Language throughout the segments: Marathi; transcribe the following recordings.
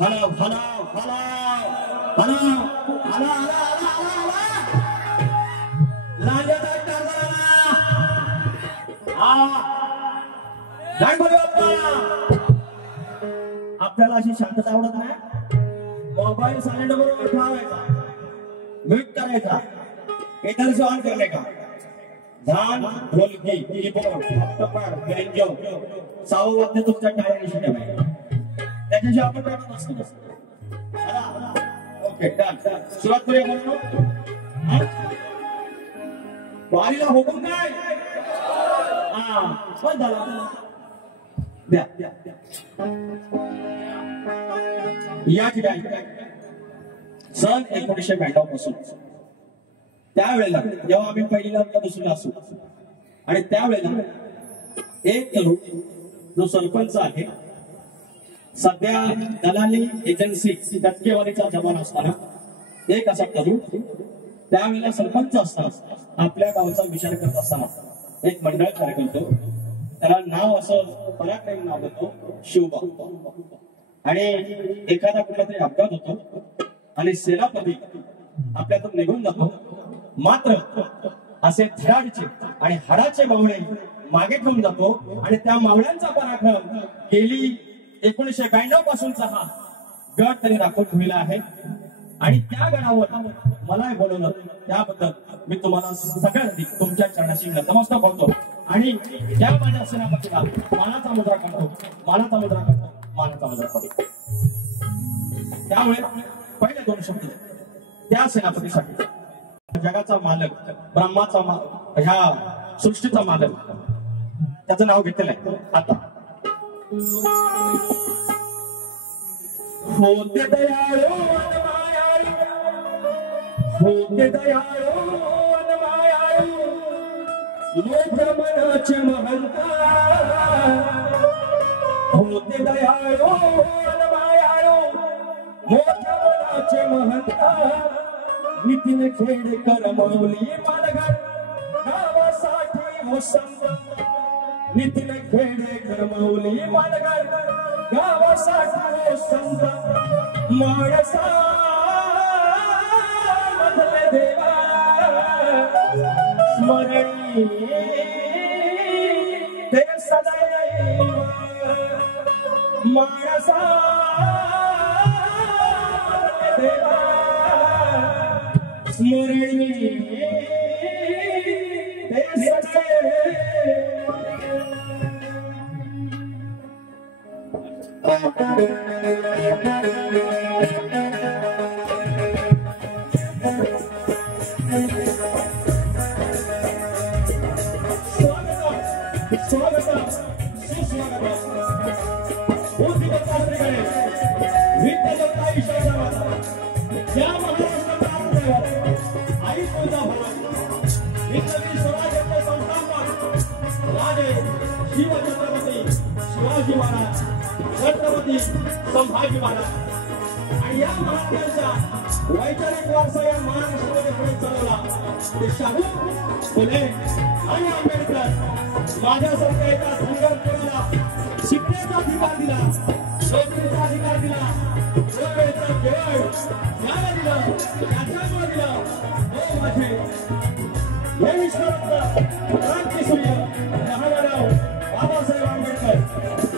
Hello hello hello hello hello आपल्याला अशी शांतता आवडत नाही. मोबाईल सायलेंट करून ठेवायचा, म्यूट करायचा, इतर ऑन करणे का ध्यान ढोलकी कीबोर्ड हप्तपड बेंजो साऊ वाद्य तुमच्या टाळ्याशी ठेवायचं. त्याच्याशी आपण रडत असतो. Okay done. सुरुवात करूया. म्हणून वारीला हुकूम काय पण झाला द्या. या ठिकाणी सन 1992 पासून त्यावेळेला जेव्हा आम्ही पहिलीला बसलो असू आणि त्यावेळेला एक तरुण जो सरपंच आहे, सध्या दलाली एजन्सी टक्केवारीचा जमाना असताना एक असा तरुण त्यावेळेला सरपंच असताना आपल्या गावचा विचार करत असताना एक मंडळ कार्य करतो. त्याला नाव असं पराक्रमी नाव देतो शिवबा. आणि एखादा कुठला तरी अपघात होतो आणि सेनापती आपल्यातून निघून जातो मात्र असे धडाडीचे आणि हाडाचे मावळे मागे ठेवून जातो आणि त्या मावळ्यांचा पराक्रम गेली 1992 पासूनचा हा गट त्यांनी दाखवून ठेवला आहे आणि त्या गडावर मला बोलवलं त्याबद्दल मी तुम्हाला सगळ्यांनी तुमच्या चरणाशी नतमस्तक होतो आणि त्या माझ्या सेनापतीला मानाचा मुद्रा करतो, मानाचा मुद्रा करतो, मानाचा मुद्रा करतो. त्यामुळे पहिले 2 शब्द त्या सेनापतीसाठी. जगाचा मालक, ब्रह्माचा ह्या सृष्टीचा मालक, त्याचं नाव घेतलेलं आहे आता. होते दयाळू होते दयाळू मायाळू मोठ्या मनाचे महंता. होते दयाळू मायाळू मोठ्या मनाचे महंता. नितीन खेडेकर माऊली मालगड गावासाठी वसंत. नितीन खेडेकर माऊली मालगड गावासाठी वसंत. माणसा मधले देवा स्मरणी ते सदैव. माणसा मधले देवा स्मरणी ते सदैव. शिवाजी महाराज, छत्रपती संभाजी महाराज आणि या महाराजांचा वैचारिक वारसा या महाराष्ट्रामध्ये पुढे चालवला. ते शाहू फुले आणि आंबेडकर माझ्यासारख्या एका संघर्षाला शिकण्याचा अधिकार दिला, नोकरीचा अधिकार दिला, वेळेचा केवळ ज्ञान दिलं, त्याच्यामुळे दिलं. हो माझे हे विश्वास क्रांतीसूर्य महाराव बाबासाहेब आंबेडकर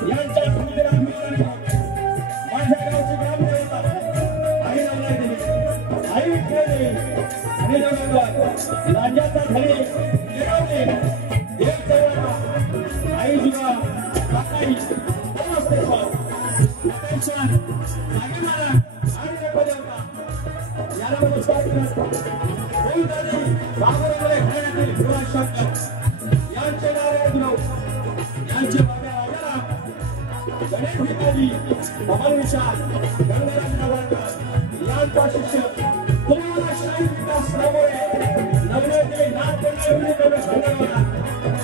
यांच्या स्मृतीला माझ्या गावची ग्रामदेवता आई रामराय देवी, आई विठ्ठल देवी आणि राज्याचा धनी गिरवली देव चौरा आई जुगा काकाई नमस्तेश्वर नागेश्वर आणि देवदेवता याला नमस्कार करत बहुदानी बाबराकडे घराण्यातील शिवराजशंकर यांचे नारे गुरु यांचे बाबा राजाराम गणेश भिकाजी अमर विशाल गंगाराम नवरकर यांचा शिष्य तुम्हाला शाही विकास राबवणे नवरात्री नागपूर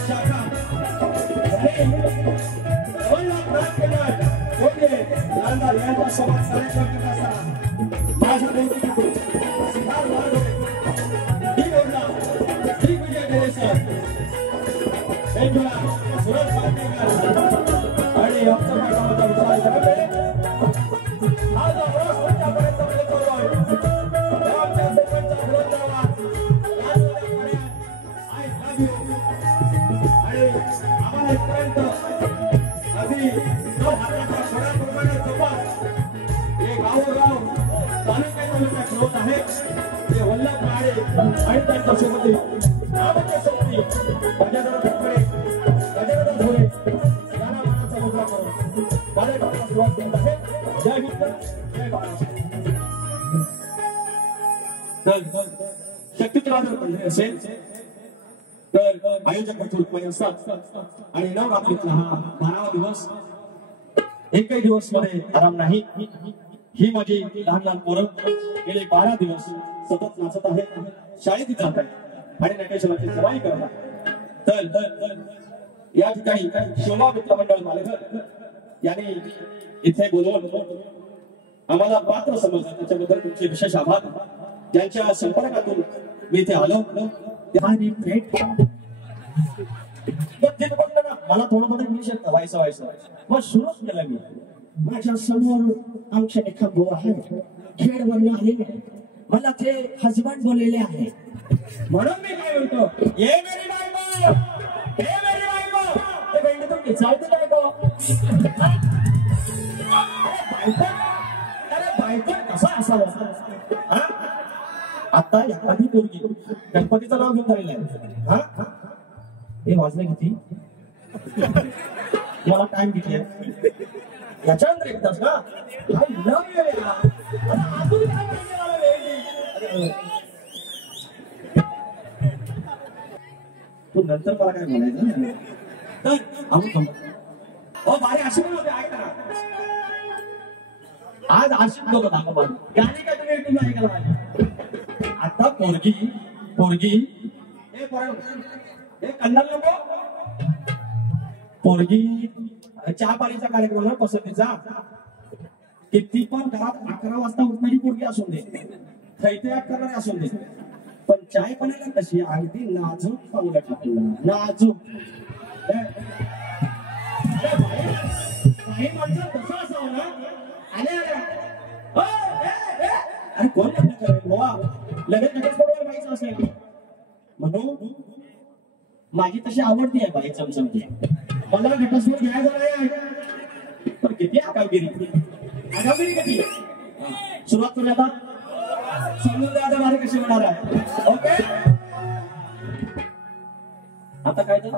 शाखा लालदार यांचा सोबत कार्यक्रम करत असताना माझ्या बहिणीकडून सिद्धार्थ वाघोरे ही योजना ही विजय डेरेसर बेंजुला सुरज पाटीलकर आणि आमच्या गावाचा विचार करते आज आवाज तुमच्यापर्यंत पोहोचवतोय. गावच्या सरपंचा विरोधात राजवाड्याकडे आय लव्ह यू आणि आम्हाला इथपर्यंत अगदी 2 हाताच्या फळाप्रमाणे सोबत हे गावोगाव तालुक्यात खेळत आहे. ते वल्लभ राणे आणि त्यांच्या सोबती गावाच्या सोबती गजानन धोकडे गजानन धोळे यांना मानाचा मुद्रा करून कार्यक्रमाला सुरुवात करत आहे. जय हिंद जय महाराष्ट्र. तर शक्यतो जर असेल तर आयोजक रुक्मिणी असतात आणि नवरात्रीतला हा 12वा दिवस एकही दिवस मध्ये आराम नाही. ही माझी लहान लहान पोरं गेले 12 दिवस सतत नाचत आहे, शाळेत जात आहे आणि नटेश्वराची सेवाही करतात. तर या ठिकाणी शोभा मित्र मंडळ मालेकर यांनी इथे बोलवून आम्हाला पात्र समजलं, त्याच्याबद्दल तुमचे विशेष आभार. ज्यांच्या संपर्कातून मी इथे आलो मला थोडं थोडं इंग्लिश येतं व्हायचं मग सुरूच केलं मी. माझ्या समोर आमचे एक भाऊ आहे, खेडवरून आलेले, मला ते हजबंड बोललेले आहे. म्हणून मी काय म्हणतो, ये मेरी बायको, हे मेरी बायको, ते भेंडी तू किचाळते बायको. अरे बायको कसा असावा? आता एखादी पोरगी गणपतीचं नाव घेऊन राहिलंय. हा हे वाजले किती? मला टाइम किती आहे याच्यानंतर एकदाच ना. आय लव्ह यू यार. अजून काय पाहिजे मला वेळ? तू नंतर मला काय म्हणायचं तर आम्ही हो बारे असे पण होते. ऐका आज आशिक लोक दाखवा गाणी काय तुम्ही तुम्ही ऐकायला पाहिजे. आता पोरगी हे कन्नड लोक पोरगी चहा पाणीचा कार्यक्रम आहे पसंतीचा. किती पण घरात 11 वाजता उठणारी पोरगी असून दे, थैतयात करणारी असून दे, पण चाय पाण्याला कशी अगदी नाजूक चांगलं टाकलं. नाजूक काही माणसं कसं असावं ना. अरे कोण लग्न करेल बाबा? लगेच घटस्फोटावर व्हायचं असेल म्हणून माझी तशी आवडती आहे बाई चमचमची. मला घटस्फोट घ्यायचा नाही. पण किती आगावगिरी किती. सुरुवात करूया आता. समजून द्या आता माझी कशी होणार आहे. ओके आता काय तर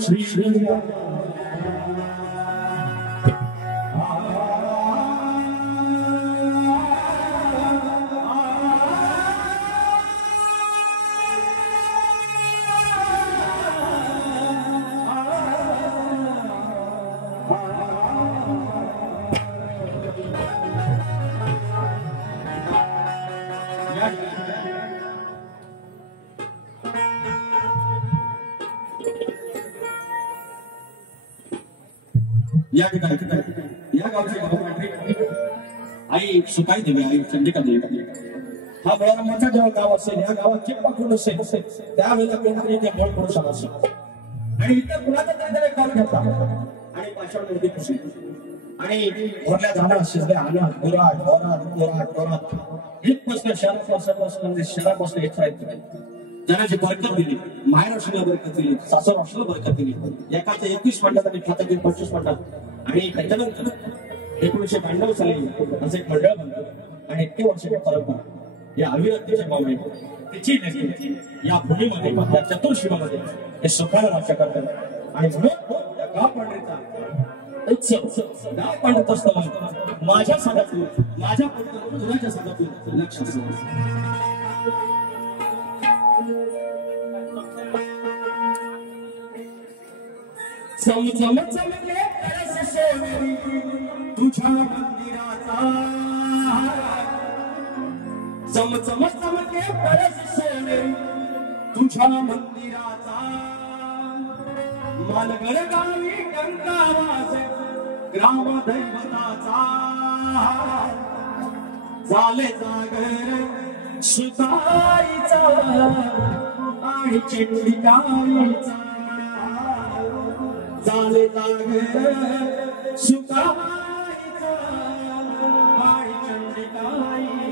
श्री श्री या ठिकाणी या गावची आई सुकाई देवी, आई चंडिका देवी. हा बळारामाचा जेव्हा गाव असेल, या गावात जे पकडून असेल त्यावेळेला कोणतरी इथे मूळ पुरुष असेल आणि इतर कुणाचा तरी कॉल घेतला आणि पाषाणमूर्ती खुशी आणि भरल्या जाणार शिजले आनंद गुराट गोराट गोराट इथपासून शहरापासून येत राहत. जनाची बरकत दिली, माहेर असलेला बरकत दिली, सासर असलेला बरकत दिली. एकाचं 21 म्हणतात आणि खात्यातील 25 म्हणतात. आणि त्याच्यानंतर 1992 साली असं एक मंडळ बनतं आणि इतके वर्षाची परंपरा या अविरक्तीच्या मावळे तिची या भूमीमध्ये या चतुर्शिवामध्ये हे सुखाला राज्य करतात. आणि म्हणून या गाव पांढरीचा उत्सव गाव पांढरत असताना माझ्या सदातून माझ्या तुझ्या सदातून लक्ष चमचम चमके तुझ्या मंदिराचा चमचम चमके तुझ्या मंदिराचा मालगड गावी गंगावास ग्रामदैवताचा झाले जागर सुताईचा आणि चंडिकाईचा झाले जागर सुताईचा आणि चंडिकाईचा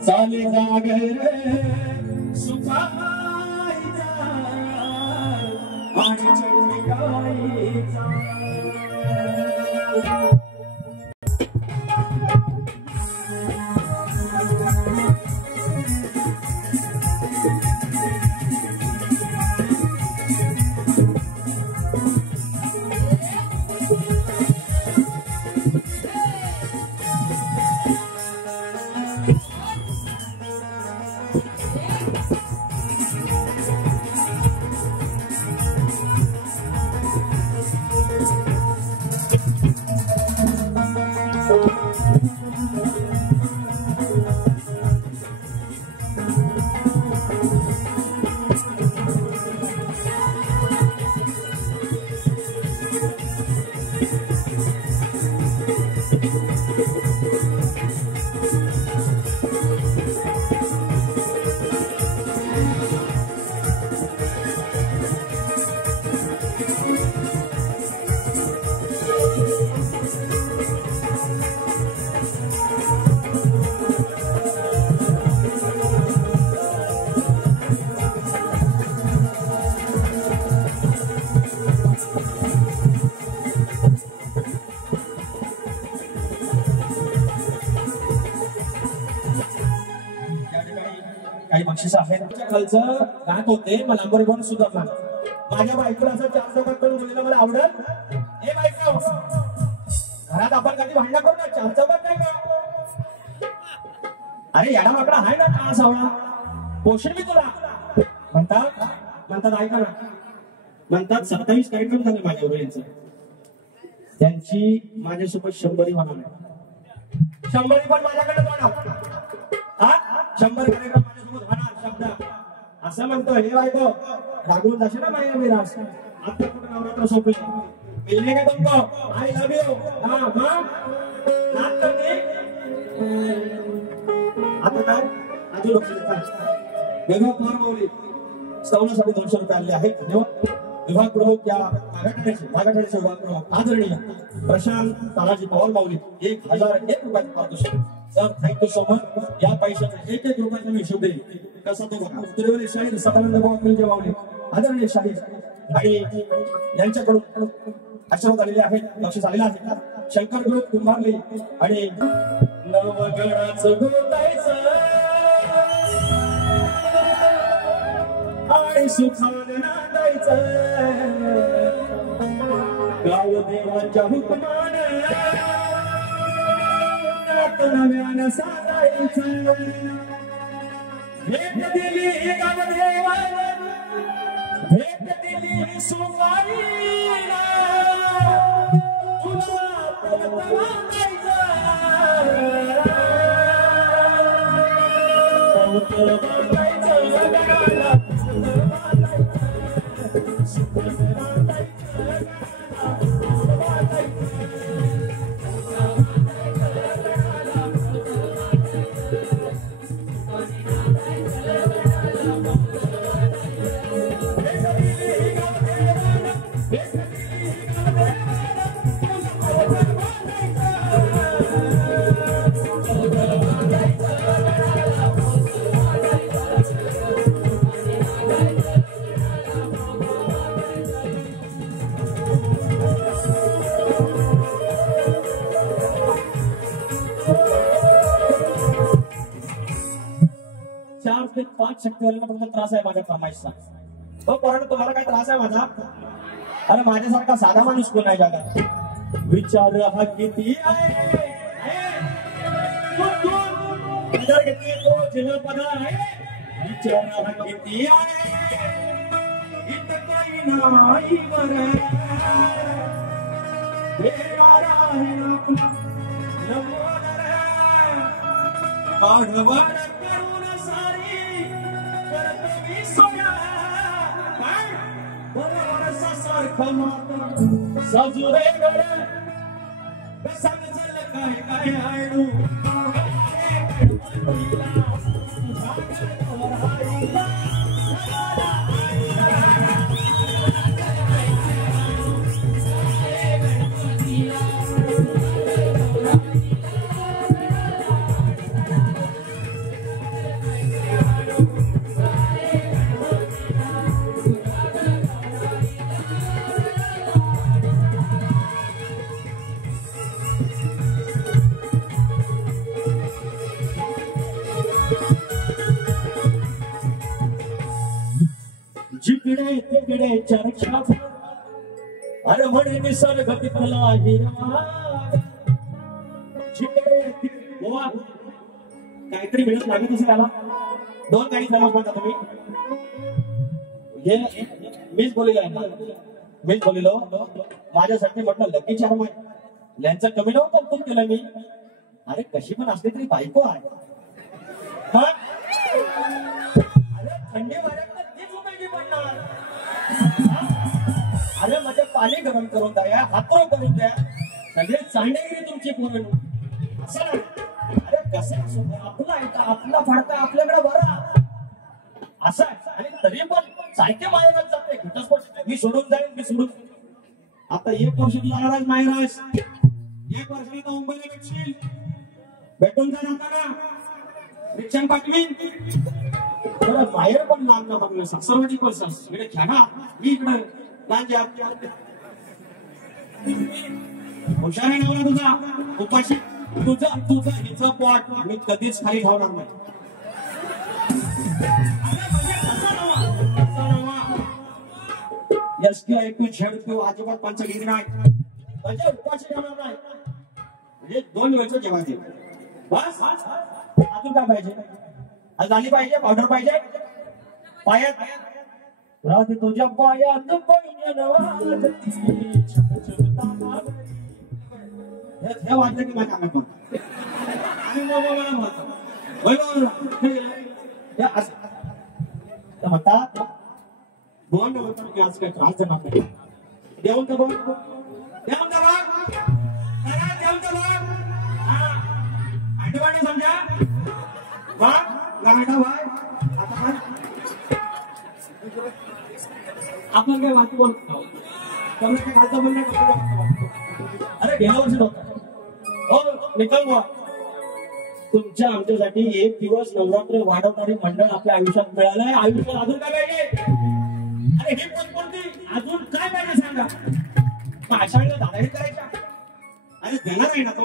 चाले जागरे सुखायचा आणि चढी गायचा काही बक्षीस आहेत खालचं गात होते मला नंबर वन सुधारला माझ्या बायकोला असं चार चौकात करून बोललेलं मला आवडत हे बायको मध्ये भांडणं करू ना, चार चौकात नाही का? अरे याडा माकडा आहे ना काळा सावळा, पोषण मी तुला म्हणतात ऐका ना, म्हणतात 27 कार्यक्रम झाले माझ्यावर यांचं, त्यांची माझ्यासोबत 100 होणार आहे. 100 पण माझ्याकडे होणार. हा 100 कार्यक्रम माझ्यासोबत होणार शब्द असं म्हणतो. हे बायको रागवून जाशील ना माझ्या विरास. आता कुठं नवरात्र सोपले मिळणे का तुमको? I love you. हा मग नाच करते आता काय आजू लक्ष देतात. विभाग पवार माऊली स्तवनासाठी 200 रुपये आले आहेत. धन्यवाद. विभाग प्रमुख या भागाठाण्याचे विभाग प्रमुख आदरणीय प्रशांत तानाजी पवार माऊली 1001 रुपयाचं पारितोषिक. Sir thank you so much. या पैशाचा 1-1 रुपयाचा मी हिशोब देईल. कसा तो बघा. उत्तरेवरील शाहीर सदानंद बाबा माऊली आदरणीय शाहीर आणि यांच्याकडून आशीर्वाद आलेले आहेत, बक्षीस आलेलं आहे. शंकर गुरु कुंभारली आणि नवगणाचं गोतायचं आणि सुखाने नांदायचं गाव देवाच्या हुकमानं नात नव्यानं साजायचं. भेट दिली गाव देवाला, भेट दिली सुवाईला, तुला परत वाटायचं गडाला. शक्तीवाल्याला फक्त त्रास आहे माझ्या फरमाईशचा. तो पोरांनो तुम्हाला काय त्रास आहे माझा? अरे माझ्यासारखा साधा माणूस कोण आहे जगात? विचार हा किती आहे तो जिल्हा आहे. विचार हा किती आहे इथं काही नाही बरं. आपला सजुरे गड सांग चल काय काय आडू जिकडे तिकडे चर्चा. अरे म्हणे निसर्ग तिथला हिरवा. जिकडे काहीतरी मिळत लागत असेल त्याला. 2 गाणी फेमस म्हणता तुम्ही. हे मीच बोललेलो आहे, मीच बोललेलो. माझ्यासाठी म्हटलं लकी चार्म आहे. यांचं कमी नव्हतं कौतुक केलं मी. अरे कशी पण असली तरी बायको आहे. अरे थंडी वाऱ्यात अरे म्हणजे पाणी गरम करून द्या, हातोळ करून द्या, सगळे चांडेगिरी तुमची पोरण असं नाही. अरे कसं आपला ऐका आपला फाडता आपल्याकडे बरा असं आहे. आणि तरी पण साहित्य माहेरात जाते. घटस्फोट मी सोडून जाईन, मी सोडून. आता 1 वर्ष तू जाणार आहेस माहेरास, 1 वर्षाने तर मुंबईला भेटशील. भेटून जा ना रिक्षान पाठवीन. बाहेर पण लांब ना बघलं सासरवाडी पण सस इकडे खेळा मी इकडे लांजा. हुशार आहे नवरा तुझा. उपाशी तुझा हिचा पॉट मी कधीच खाली ठेवणार नाही. यश ऐकून झेड तू अजिबात पंचगिरी नाही म्हणजे उपाशी ठेवणार नाही. म्हणजे 2 वेळचं जेवण दे बस. अजून काय पाहिजे? झाली पाहिजे, पावडर पाहिजे पायात राहते तुझ्या पायात हे वाटतं की माझ्या अंगात म्हणतो आणि मला म्हणतात बोन की आज काय त्रास देणार नाही. देऊन तर बघ, देऊन तर बघ, देऊन तर बघ. आठवणी समजा बघ गाडा भाई. आता आपण काय वाटू बोलतो कमी काय घालतो म्हणजे अरे गेल्या वर्षी नव्हता हो निकल बुवा. तुमच्या आमच्यासाठी एक दिवस नवरात्र वाढवणारी मंडळ आपल्या आयुष्यात मिळालंय. आयुष्यात अजून काय पाहिजे? अरे हे कोणती अजून काय पाहिजे सांगा. आषाढीला दादागिरी करायच्या अरे देणार आहे ना तो.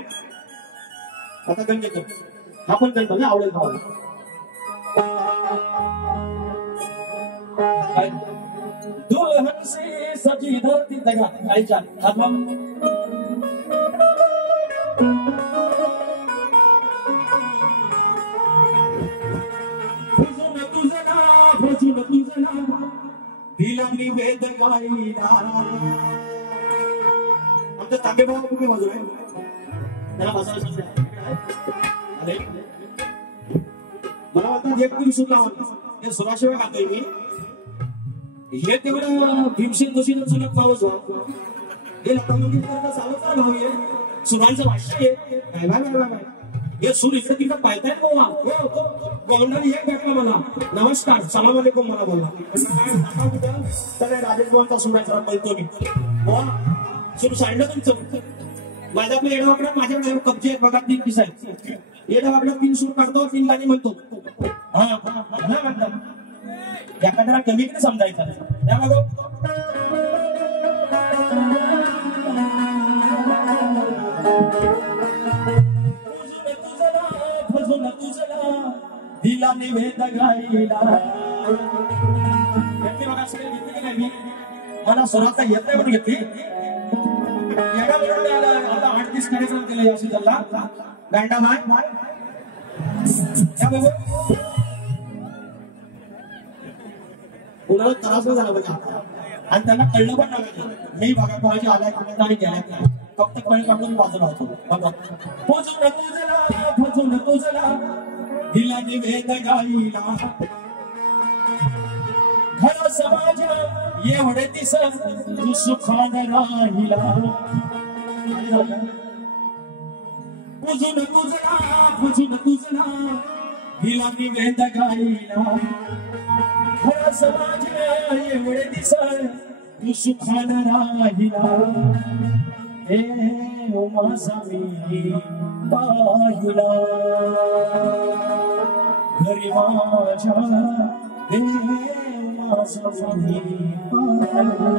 आता गण घेतो हा पण गण बघा आवडेल भावाला. दुल्हन से सजी धरती जगा आईच्या दिला निवेद गाईला. आमचं तांबे भाऊ कुठे बाजू आहे त्याला बसायला अरे मला वाटतं एक तरी सुद्धा हे सुराशिवाय खातोय मी. हे तेवढं भीमसेन जोशीनं चुलत भाऊच हे लता मंगेशकरचा सावत्र भाऊ आहे. सुरांचं भाष्य आहे काय बाय बाय बाय. हे सूर इकडे तिकडे पाहतायत गोवा गोंडाने एक भेटला मला नमस्कार सलाम अलैकुम मला बोलला. तर राजेश भाऊचा सुराचा बोलतो मी गोवा सूर सांडलं तुमचं. माझ्याकडे येडवाकड्यात माझ्याकडे कब्जे आहेत बघा 3 पीस आहेत. येडवाकड्यात 3 सूर काढतो 3 गाणी म्हणतो. हा म्हणतात एखाद्याला कमी किती समजायचं त्या बघ. दिला निवेद गाईला. घेतली बघा सगळे घेतली की नाही मी मला स्वराचा येत नाही म्हणून घेतली. आता 38 कार्यक्रम केले या सीझनला गांडा माय कुणाला त्रास नाही झाला पाहिजे आणि त्यांना कळलं पण नाही मी बघा कोणाची आलाय आणि गेल्या फक्त कळी काढून बाजूला होतो. फजून तुझला दिला निवेद गाईला. घर समाज एवढे दिस तू सुखान राहिला. फजून तुझला दिला निवेद गाईला. घर समाज एवढे दिस तू सुखान राहिला. हे माझा मी पाहिला घरी माझ्या हे माझा मी पाहिला.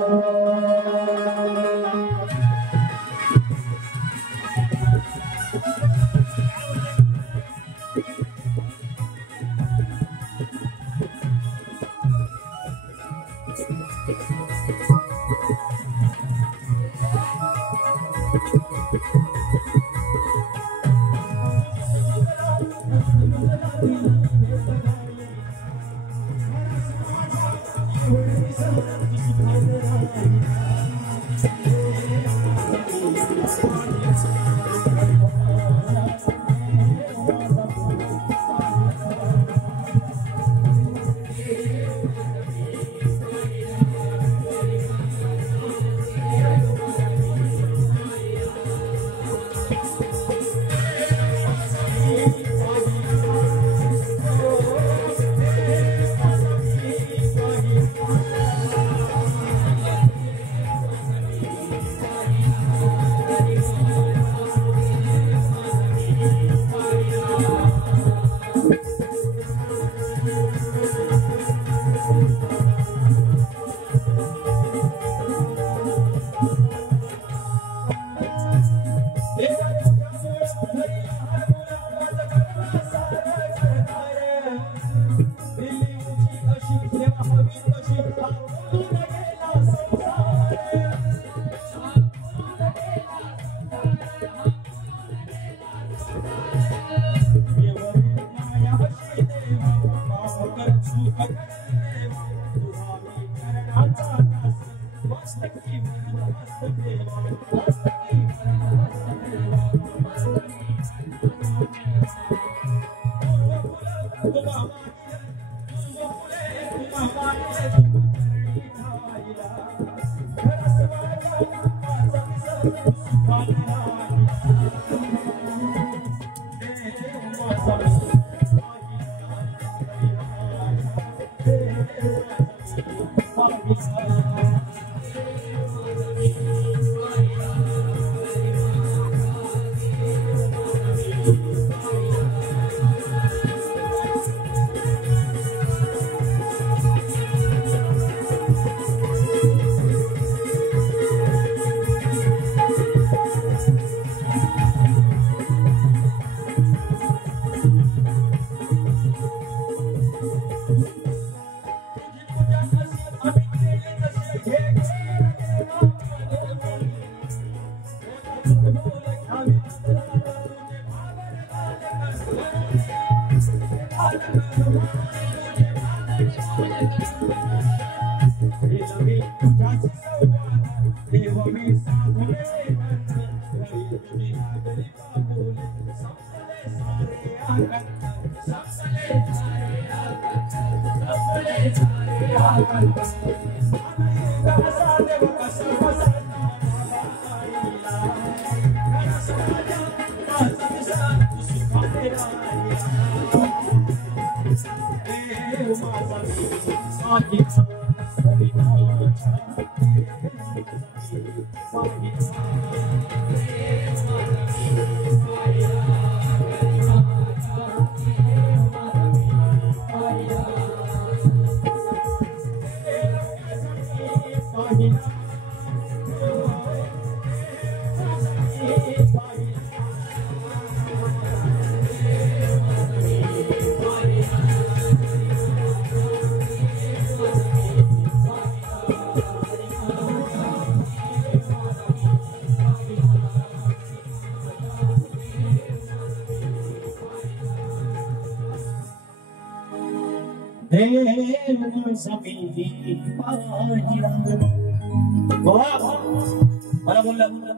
मला बोललं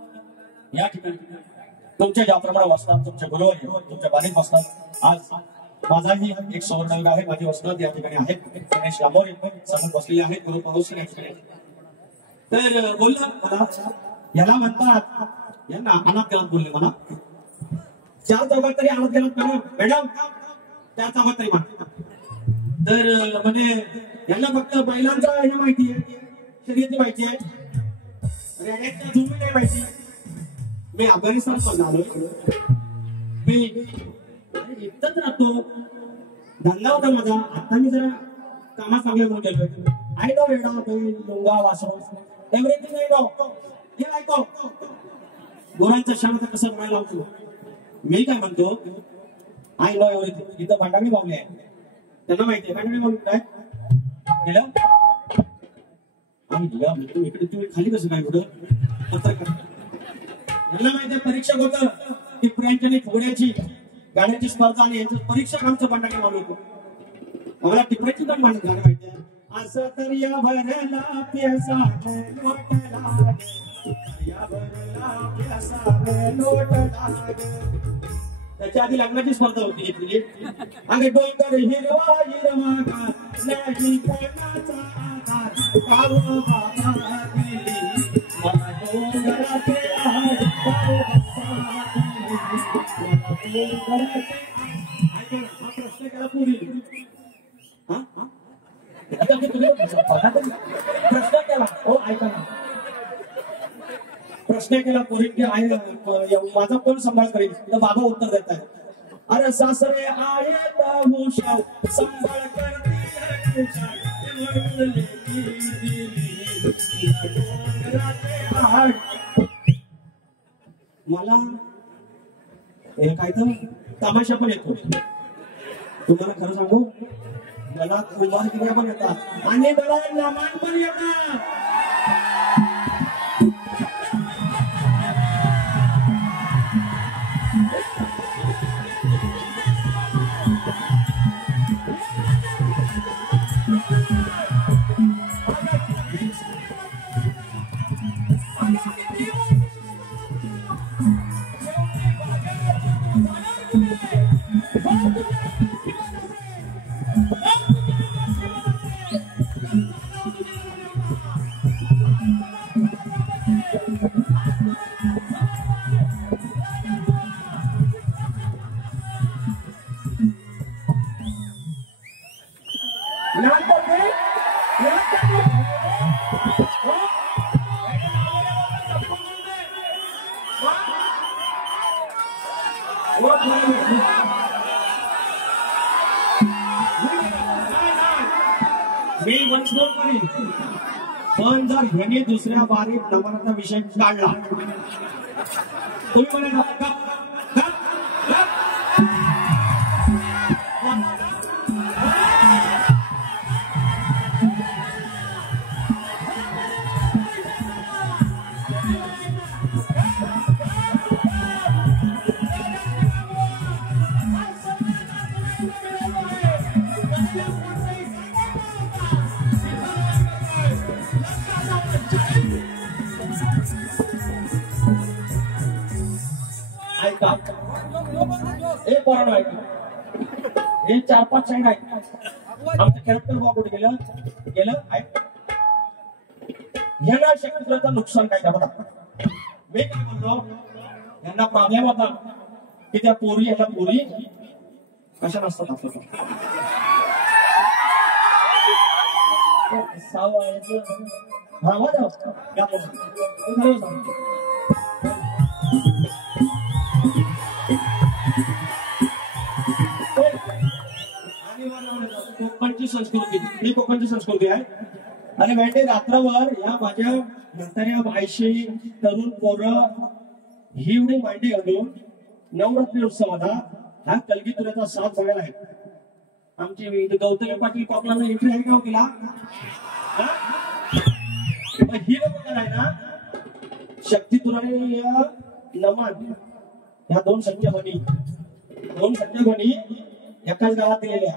या ठिकाणी तुमच्या ज्याप्रमाणे वसतात तुमचे गुरुवारी तुमच्या बारीक बसतात आज माझाही एक सुवर्णयुग आहे माझे वसतात या ठिकाणी आहेत गणेश लांबोरे समोर बसलेले आहेत गुरु पाऊसकर या ठिकाणी तर बोलला मला याला म्हणतात यांना अनाथ गेलात बोलले मला 4 चौघात तरी अनाथ गेलात मॅडम 4 चौघात तरी तर म्हणजे यांना फक्त बैलांचा हे माहिती आहे शर्यती माहिती आहे रेड्याच्या झुंबी नाही माहिती मी अफगाणिस्तान पण आलोय मी इथंच राहतो धंदा होता माझा आता मी जरा कामात चांगले म्हणून गेलोय आय नो रेडा बैल लुंगा वासव एव्हरीथिंग आय नो हे ऐको गुरांच्या शाळेत कसं म्हणायला लावतो मी काय म्हणतो आय नो एव्हरीथिंग इथं भांडावी बावले आहे त्यांना माहिती आहे भांडावी बावले काय केलं इकडे तुम्ही खाली कसं काय कुठं यांना माहिती परीक्षक होतं की प्रियांच्या फुगड्याची गाण्याची स्पर्धा आणि यांचं परीक्षक आमचं भांडावी बावले होतो आम्हाला टिपऱ्याची पण गाणं माहिती आहे असं तर या भरला प्यासा लोटला या भरला प्यासा लोटला त्याच्या आधी लग्नाची स्पर्धा होती इथली आणि डोंगर हिरवा हिरवा नाही कोणाचा आधार काळू बाबा दिली मला डोंगराचे आहार काळू बाबा हा प्रश्न केला पुरी प्रश्न केला हो ऐका ना प्रश्न केला पोरी माझा कोण सांभाळ करेल तर बाबा उत्तर देत आहे अरे सासरे आहेत हुशार सांभाळ करते मला हे काय तर तमाशा पण येतो तुम्हाला खरं सांगू मला कुंभार किल्ल्या पण येतात आणि मला नमान पण येतात I'm मी वंशमोर करीन, पण जर ह्याने दुसऱ्या बारीत नमनाचा विषय काढला तुम्ही म्हणाल ऐका हे पोरांनो ऐका, हे 4-5 साईड आहे आमचं कॅरेक्टर बॉ कुठे गेलं ऐक ह्याला शक्यतो नुकसान काय बघा मी काय म्हणलो यांना प्रॉब्लेम होता की त्या पोरी याला पोरी कशा नसतात आपलं भावा जाऊ या कोकणची संस्कृती ही कोकणची संस्कृती आहे आणि वेटे रात्रभर या माझ्या म्हाताऱ्या बायशी तरुण पोरं ही एवढी मांडी घालून नवरात्री उत्सवाला हा कलगीतुऱ्याचा साथ बघायला आहे. आमची गौतमी पाटील कोकणाला एंट्री आहे का केला ही लोक आहे ना शक्तीतुराने नमन ह्या दोन सत्य बनी एकाच गावात दिलेल्या.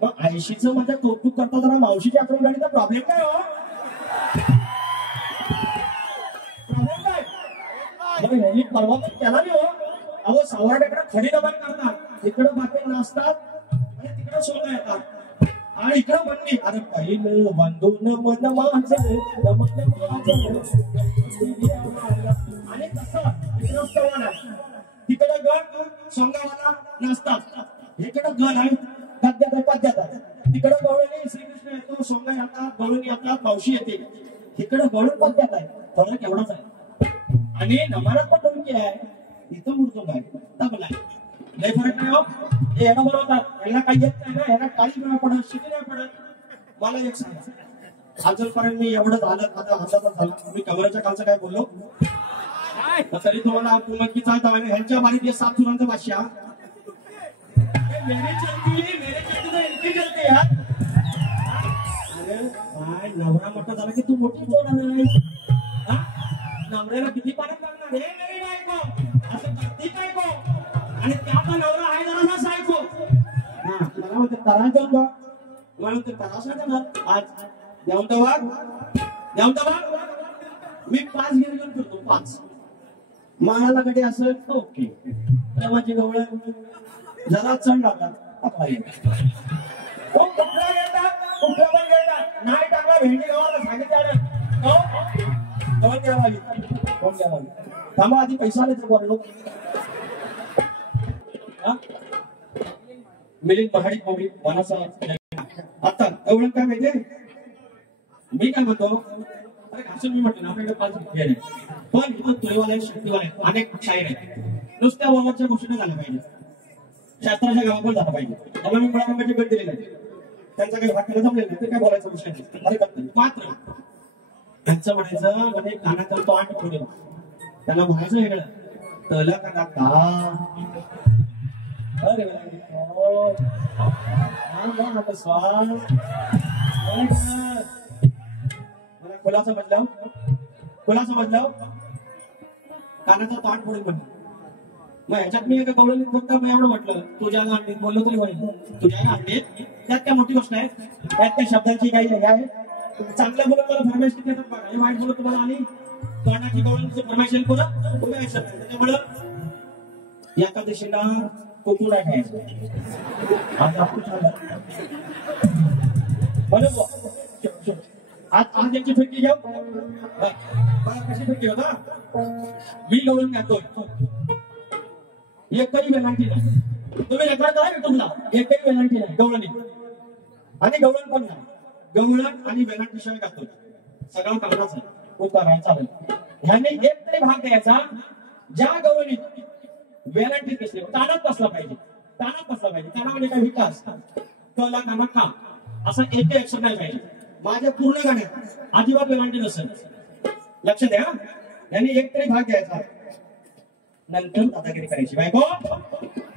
मग आयशीचं माझं कौतुक करता जरा मावशीची आठवण गाडीचा प्रॉब्लेम काय हो प्रॉब्लेम काय ह्यांनी परवा त्याला नाही हो अहो सावर्ड्याकडे खडी दबाण करतात इकडं बाकी नाचतात आणि तिकडं सोंगा येतात आणि इकडं म्हणली अरे पहिलं बंधून मन माझं आणि कसं इकडं सवाल आहे तिकडं गण सोंगावाला नाचतात इकडं गण आहे गद्यात आहे पद्यात आहे तिकडं गवळणी श्रीकृष्ण येतो सोंगा येतात गवळणी येतात मावशी येते इकडं गवळण पद्यात आहे फरक एवढाच आहे आणि नमानात पण डोंकी आहे इथं मुडतो आहे तबला आहे लय फरक नाही हो हे याला बोलवतात याला काही येत नाही ना याला काही वेळा पडत शिटी नाही पडत. मला एक सांगा अजूनपर्यंत मी एवढं झालं आता हातातच झालं मी कमरेच्या खालचं काय बोललो तरी तुम्हाला की चालता ह्यांच्या बारीत हे 7 सुरांचा भाषा मेरे चलती तो इनकी चलते यार. अरे काय नवरा मोठा झाला की तू मोठी बोलणार नाही नवऱ्याला किती पाण्यात लागणार हे मेरी बायको असं करती काय को आणि त्याचा नवरा आहे जरा सायको मला म्हणते तरास देऊन बा मला म्हणते तरास नाही देणार आज देऊन तर मी 5 घेऊन फिरतो 5 मानाला कधी असं ओके माझी गवळ जरा चढ लागला कुठला पण घेतात नाही टाकला भेंडी गावाला सांगितलं कोण घ्यावा थांबा आधी पैसा आले तर बोललो मिलिंद पहाडी कोंबडी मनाचा आता एवढं काय माहितीये मी काय म्हणतो अरे असं मी म्हटलं ना आपल्याकडे 5 घेणे पण इथं तुळेवाले शक्तीवाले अनेक शाहीर आहेत नुसत्या वावरच्या गोष्टी झाल्या पाहिजे शास्त्राच्या गावाकडे झालं पाहिजे त्याला मी मुळामध्ये गट दिलेला आहे त्यांचा काही वाटलं जमलेलं नाही ते काय बोलायचा विषय नाही मात्र त्यांचं म्हणायचं म्हणजे कानाचा तो आठ पुढे त्याला म्हणायचं वेगळं तला का अरे मला खुलासा बदलाव कानाचा ताट पुढे म्हटलं मग ह्याच्यात मी एका कवळीत फक्त मी एवढं म्हटलं तुझ्या अंडीत बोललो तरी होईल तुझ्या अंडीत त्यात काय मोठी गोष्ट आहे त्यात त्या शब्दांची काही हे आहे चांगलं बोलून मला फरमाईश देतात बघा हे वाईट बोलत तुम्हाला आणि तोंडाची कवळीची फरमाईश येईल पुन्हा तुम्ही ऐकत नाही त्याच्यामुळं एकादशीला कुकू नाही खायचं आज आपण म्हणून आज यांची फिरकी घ्या बघा कशी फिरकी होता मी गवळण घालतोय एकही वेलांटी नाही तुम्ही रेकॉर्ड करा युट्यूबला एकही वेलांटी नाही गवळणी आणि गवळण पण नाही गवळण आणि वेलांटी शिवाय घालतोय सगळा कामाच आहे उतारा चालेल ह्याने एक तरी भाग द्यायचा ज्या गवळणीत वेलांटी कसली तानात बसला पाहिजे तानामध्ये काय विकास कला काना का असा एक अक्षर नाही पाहिजे माझ्या पूर्ण गाण्यात अजिबात वेलांटी नसेल लक्ष द्या यांनी एक तरी भाग घ्यायचा नंतर दादागिरी करायची बायको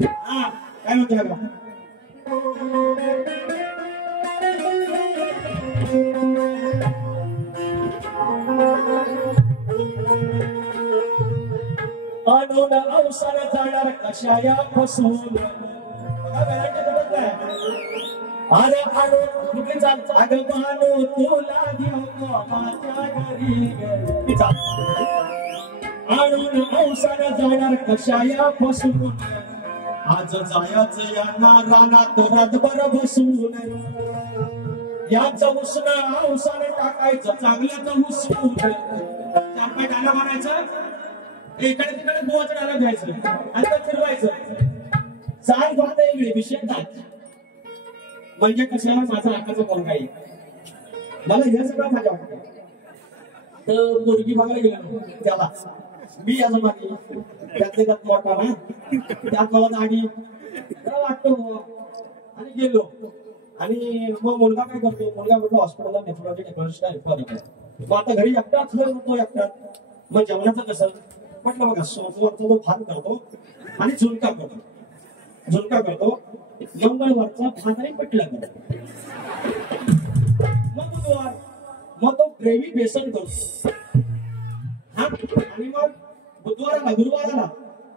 हा काय म्हणतो बघा आणून अवसार जाणार कशाया फसून अरे आणून कुठे चालतं अगं बानो तुला देऊ माझ्या घरी आणून अवसार जाणार कशाया फसून आज जायचं यांना रानात रातभर बसून याचं उसणं अवसार टाकायचं चांगल्याचं उसून चार पाय डाला मारायचं इकडे तिकडे बुवाचं डाला घ्यायचं आणि ते फिरवायचं चार भात वेगळी विषयतात म्हणजे कशाला माझा आकाचा पोरगा आहे मला हे सगळं माझ्या वाटतं तर मुलगी बघायला गेलो त्याला मी याचं मागे त्यातले त्यात मोठा ना त्यात मला दाढी वाटतो आणि गेलो आणि मग मुलगा काय करतो मुलगा म्हटलं हॉस्पिटलला नेफ्रोलॉजी टेक्नॉलॉजी मग आता घरी एकटाच होतो एकटाच मग जेवणाचं कसं म्हटलं बघा सोमवारचा तो भात करतो आणि झुणका करतो मंगळवारचा भात आणि पिठलं करतो मग बुधवार मग तो ग्रेव्ही बेसन करतो हा आणि मग गुरुवार आला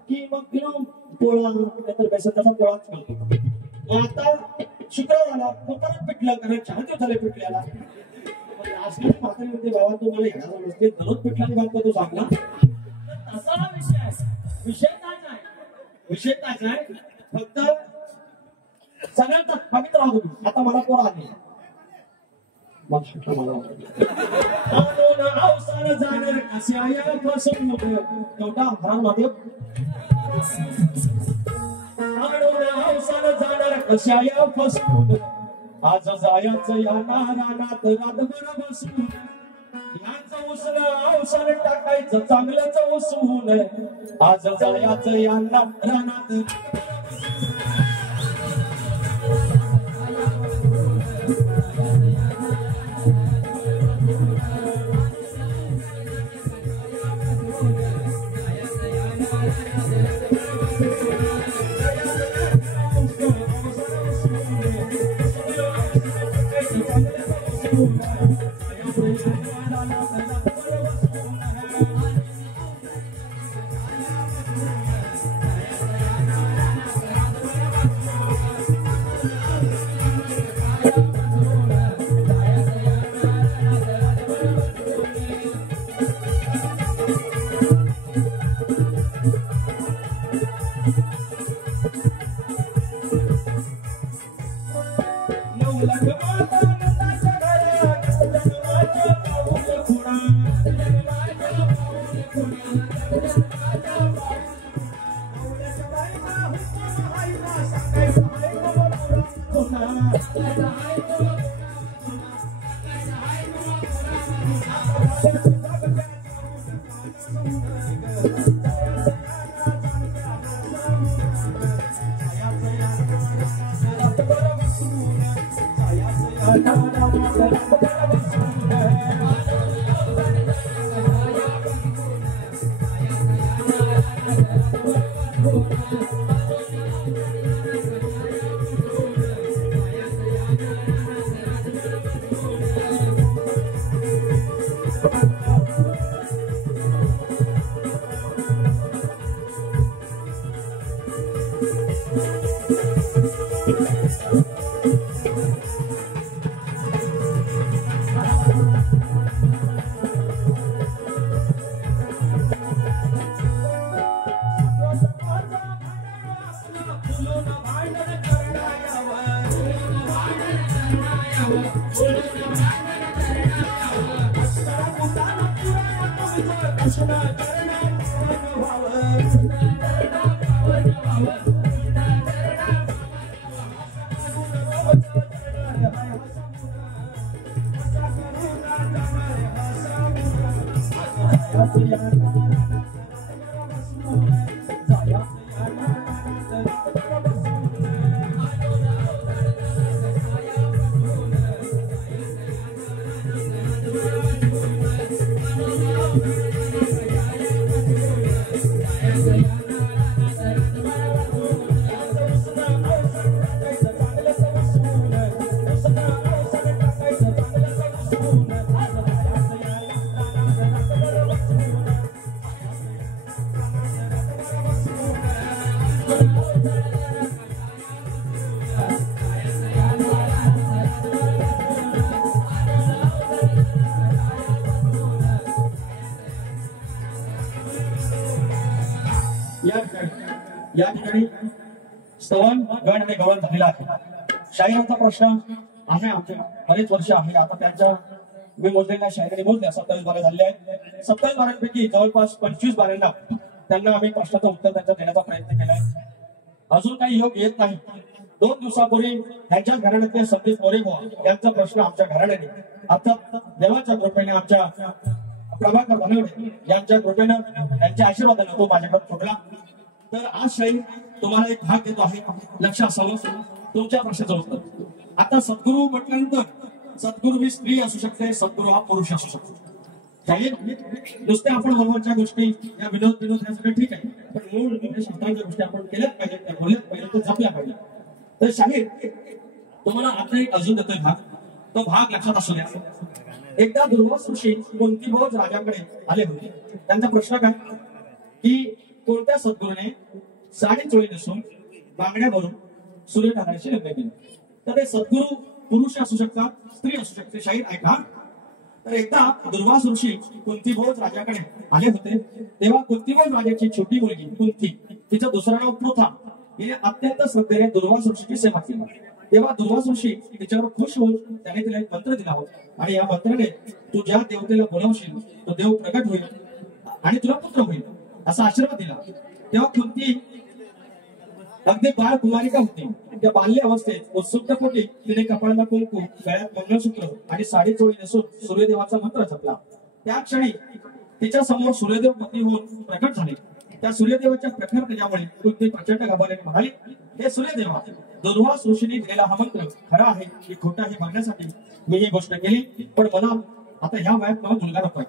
की मग पोळा नंतर बेसन तसा पोळाच करतो मग आता शुक्रवार आला मग परत पिठलं कारण 4 दिवस झाले पिठल्याला म्हातारी म्हणते बाबा तू मला ह्याला नसते दररोज पिठल्याने भात करतो सांगला असा विषय काय आहे फक्त सगळ्यात पवित्र राहतो आता मला पोर आले जाणार कशाया फसून तेवढा महादेव जाणार कशाया फसून आज जायचं या रानात रातभर बसून याचं उसणं अवसर टाकायचं चांगल्याचं उसून आज जायचं या रानात या ठिकाणी स्तवन गण आणि गवळ झालेला आहे. शाहिरांचा प्रश्न आहे आमच्या बरेच वर्ष आहे. आता त्यांच्या मी मोजलेल्या शाहिरांनी मोजल्या 27 बारे झाले आहेत. 27 बाऱ्यांपैकी जवळपास 25 बाऱ्यांना त्यांना आम्ही प्रश्नाचं उत्तर त्यांच्या देण्याचा प्रयत्न केलाय. अजून काही योग येत नाही. 2 दिवसापूर्वी त्यांच्या घराण्यातले संदीप मोरेगाव यांचा प्रश्न आमच्या घराण्याने अर्थात देवाच्या कृपेने आमच्या प्रभाकर धनवडे यांच्या कृपेनं त्यांच्या आशीर्वादाने तो माझ्याकडे फुटला. तर आज शाहीर तुम्हाला एक भाग देतो आहे. लक्ष असावं तुमच्या प्रश्नाचं उत्तर. आता सद्गुरू म्हटल्यानंतर सद्गुरू ही स्त्री असू शकते, सद्गुरू हा पुरुष असू शकतो. शाहीर नुसते आपण मनोरंजनाच्या गोष्टी या विनोद या सगळं ठीक आहे, पण मूळ शास्त्रांच्या गोष्टी आपण केल्याच पाहिजे, त्या बोलल्याच पाहिजे, त्या जपल्या पाहिजे. तर शाहीर तुम्हाला आता एक अजून देतोय भाग. तो भाग लक्षात असू द्या. एकदा दुर्वास ऋषी कुंतीभोज राजाकडे आले होते. त्यांचा प्रश्न काय की कोणत्या सद्गुरूने साडी चोळी नसून बांगड्या भरून सूर्यनारायणाशी लग्न केले. तर ते सद्गुरू पुरुष असू शकतात, स्त्री असू शकते. शाहीर ऐका. तर एकदा दुर्वास ऋषी कुंतीभोज राजाकडे आले होते. तेव्हा कुंतीभोज राजाची छोटी मुलगी कुंती, तिचं दुसरं नाव पृथा, हिने अत्यंत श्रद्धेने दुर्वास ऋषीची सेवा केली. तेव्हा दुर्वास ऋषी तिच्यावर खुश होऊन त्याने तिला एक मंत्र दिला होता आणि या मंत्राने तू ज्या देवतेला बोलावशील तो देव प्रकट होईल आणि तुला पुत्र होईल असा आशीर्वाद दिला. तेव्हा कुंती अगदी बाळ कुमारिका होती. त्या बाल्य अवस्थेत उत्सुकतेपोटी तिने कपाळाला कुंकू, गळ्यात मंगळसूत्र आणि साडी चोळी नेसून सूर्यदेवाचा मंत्र जपला. त्या क्षणी तिच्या समोर सूर्यदेव पती होऊन प्रकट झाले. त्या सूर्यदेवाच्या प्रखर तेजामुळे कुंती प्रचंड घाबरल्याने म्हणाली, हे सूर्यदेवा, दुर्वास ऋषीने दिलेला हा मंत्र खरा आहे की खोटा हे बघण्यासाठी मी ही गोष्ट केली, पण मला आता ह्या वयात मला मुलगा नकोय.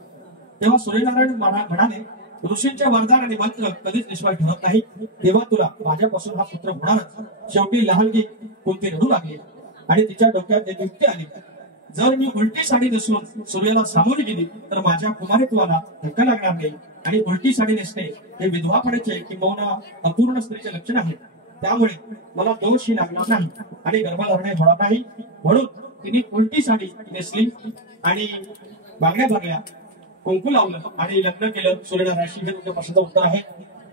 तेव्हा सूर्यनारायण म्हणाले, ऋषींच्या वरदान आणि मंत्र कधीच निष्फळ ठरत नाही. तेव्हा तुला माझ्यापासून हा पुत्र होणारच. शेवटी लहानगी कुंती रडू लागली आणि तिच्या डोक्यात एक युक्ती आली. जर मी उलटी साडी नेसून सूर्याला सामोरी गेली तर माझ्या कुमारित्वाला धक्का लागणार नाही आणि उलटी साडी नेसणे हे विधवापणाचे किंवा अपूर्ण स्त्रीचे लक्षण आहे. त्यामुळे मला दोष ही लागणार नाही आणि गर्भधारणे होणार नाही. म्हणून तिने उलटी साडी नेसली आणि बांगड्या भरल्या, कुंकू लावलं आणि लग्न केलं सूर्यनारायणाशी. हे तुमच्या प्रश्नाचं उत्तर आहे.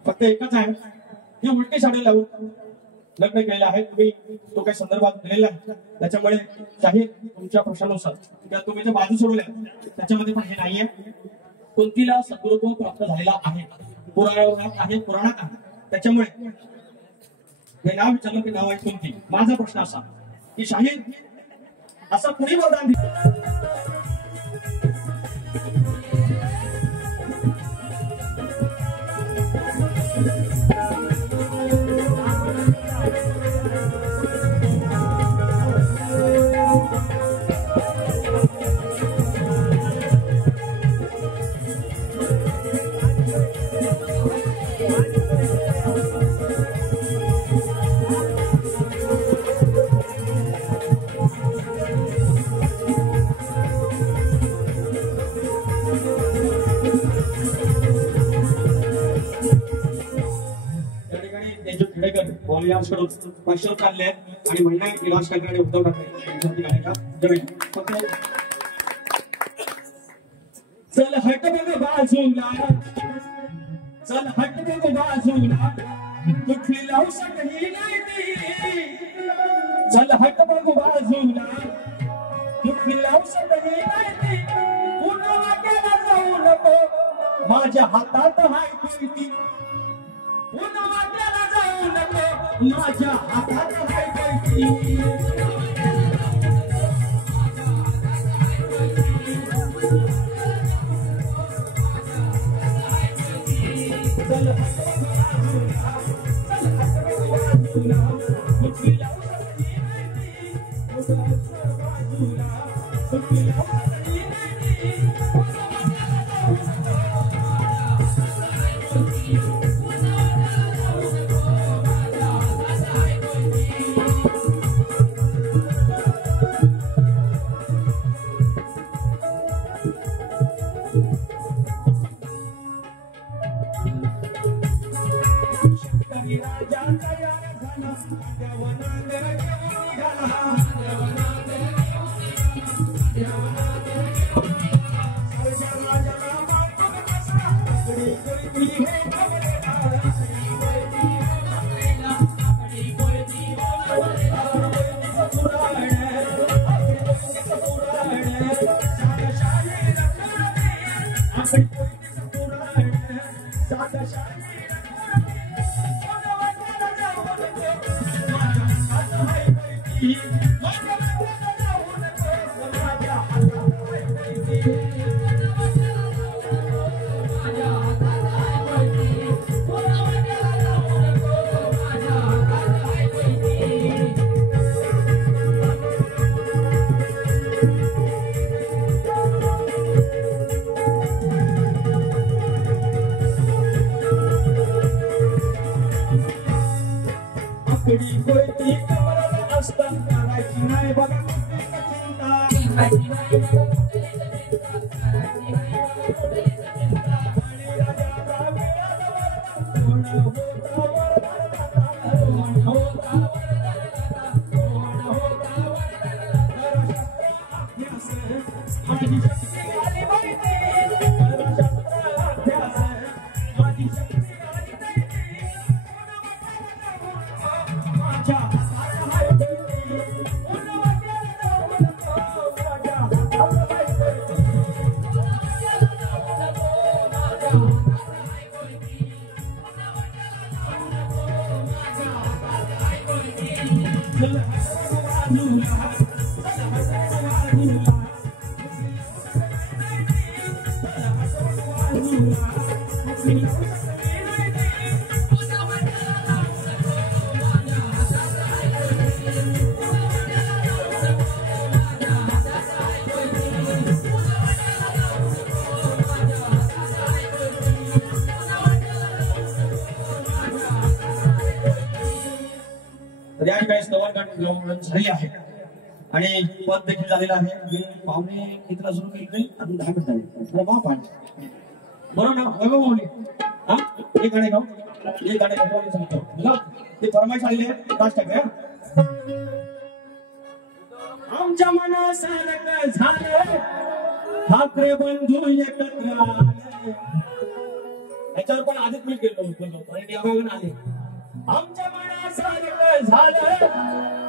फक्त एकच आहे की उलटी साडी लावून लग्न केलेलं आहे. तुम्ही तो काही संदर्भात दिलेला आहे. त्याच्यामुळे शाहीर तुमच्या प्रश्नानुसार किंवा तुम्ही जे बाजू सोडवल्या त्याच्यामध्ये पण हे नाहीये. कुंतीला सद्गुरुत्व प्राप्त झालेला आहे, पुराणात आहे, पुराणात आहे. त्याच्यामुळे हे नाव विचारलं की नाव आहे कुंती. माझा प्रश्न असा की शाहीर असं कुणी वरदान दिलं पैसे काढले आणि महिला विलास ठाकरे उद्धव ठाकरे चल हट बघ बाजूला, चल हट बघ बाजूला, कुठली लावू शकली नाही. चल हट बघ बाजूला, कुठली लावू शकली नाही. पुन्हा वाट्याला जाऊ नको, माझ्या हातात हाय कुंती. पुन्हा वाट्याला जाऊ नको, माझ्या हातात हाय कुंती. चल हट राजा तयार झाला देवनांदर झाली आहे आणि पद देखील झालेला आहे. पाहुणे कितीला सुरू केली अजून 10 मिनिट झाले बरोबर ना माऊली. हा एक गाणे गाव एक गाणे गाव सांगतो ते फरमाईश आलेली आहे लास्ट टाक. आमच्या मनासारखं झालं ठाकरे बंधू एकत्र आले. याच्यावर पण आधीच मी गेलो आणि आले. आमच्या मनासारखं झालं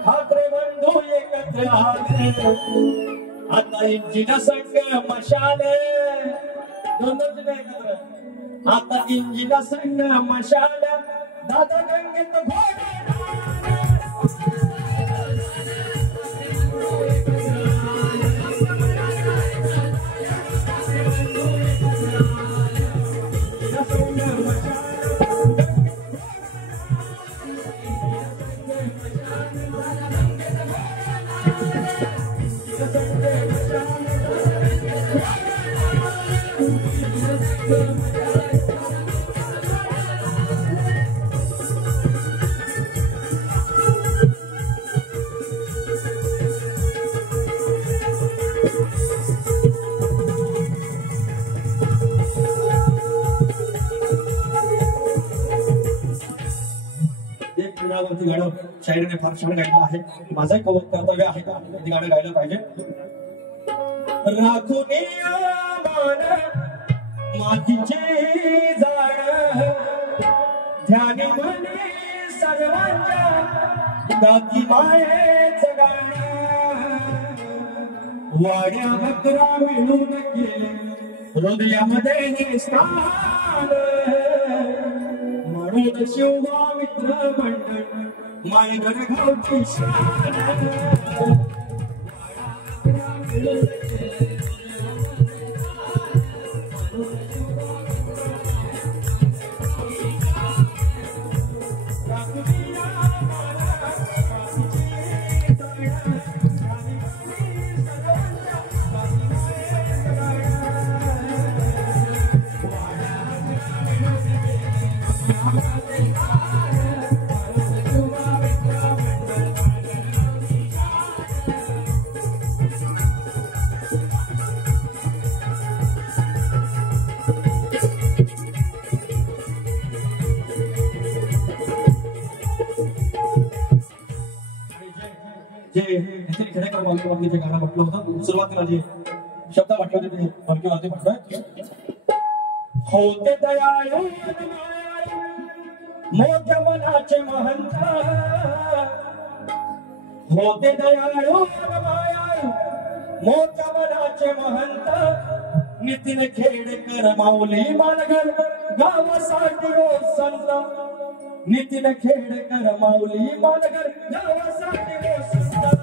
ठाकरे बंधू एकत्र आले. आता इंजिन संग मशाल दोन एकत्र. आता इंजिन संग मशाल दादा गंगेत घोडे गाणं शायरीने फार छान गायलं आहे. माझं कर्तव्य आहे का ते गाणं गायलं पाहिजे. राखुनी मातीची जाण ध्यानी म्हणे सर्वांच्या गाती मायेचं गाणं. वाड्या भद्रा मिळून गेले हृदयामध्ये हे स्थान. म्हणून शिवबा मित्र मंडळ मायगड गावची शान. जे नितीन खेडेकर माऊलीवरती जे गाणं म्हटलं होतं, सुरुवातीला जे शब्द म्हटले होते ते माऊलीवरती म्हटलं, होते दयाळू मोठ्या मनाचे महंत, होते दयाळू मोठ्या मनाचे महंत, नितीन खेडेकर माऊली मानगर गावासाठी हो संत, नितीन खेडेकर माऊली मानगर गावासाठी हो संत.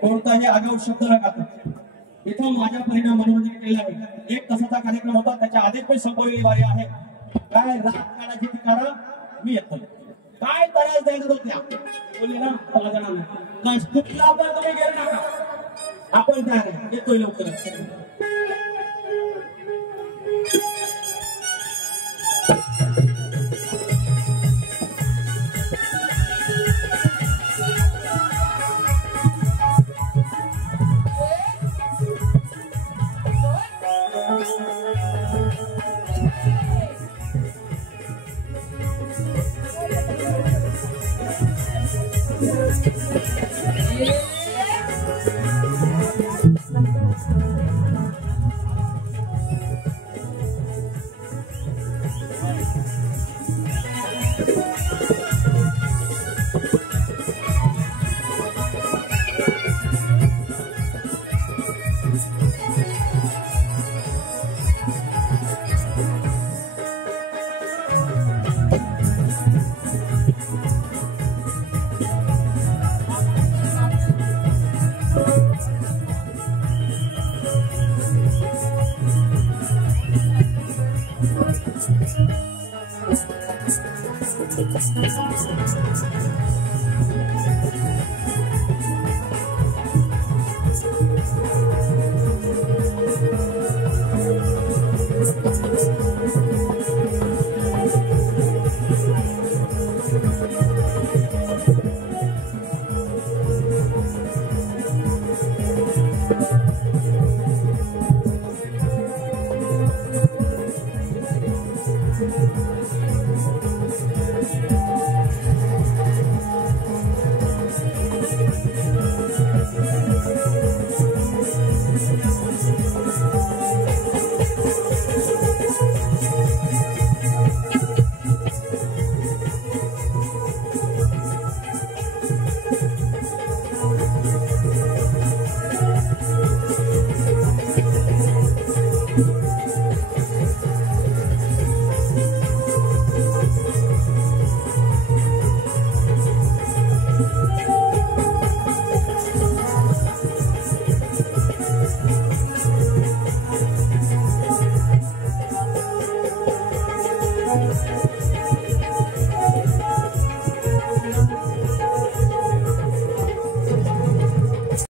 कोणताही आगाऊ शब्द न करता इथं माझ्या परिणाम मनोरंजन केलेलं आहे. 1 तासाचा कार्यक्रम होता, त्याच्या आधीच पण संपवलेली वारी आहे. काय रात काढायची ती काढा, मी येतो. काय त्रास द्यायचं होत्या बोलले ना, मला जाणार नाही. कुठला पण तुम्ही गेले नका, आपण तयार आहे, येतोय लवकरच.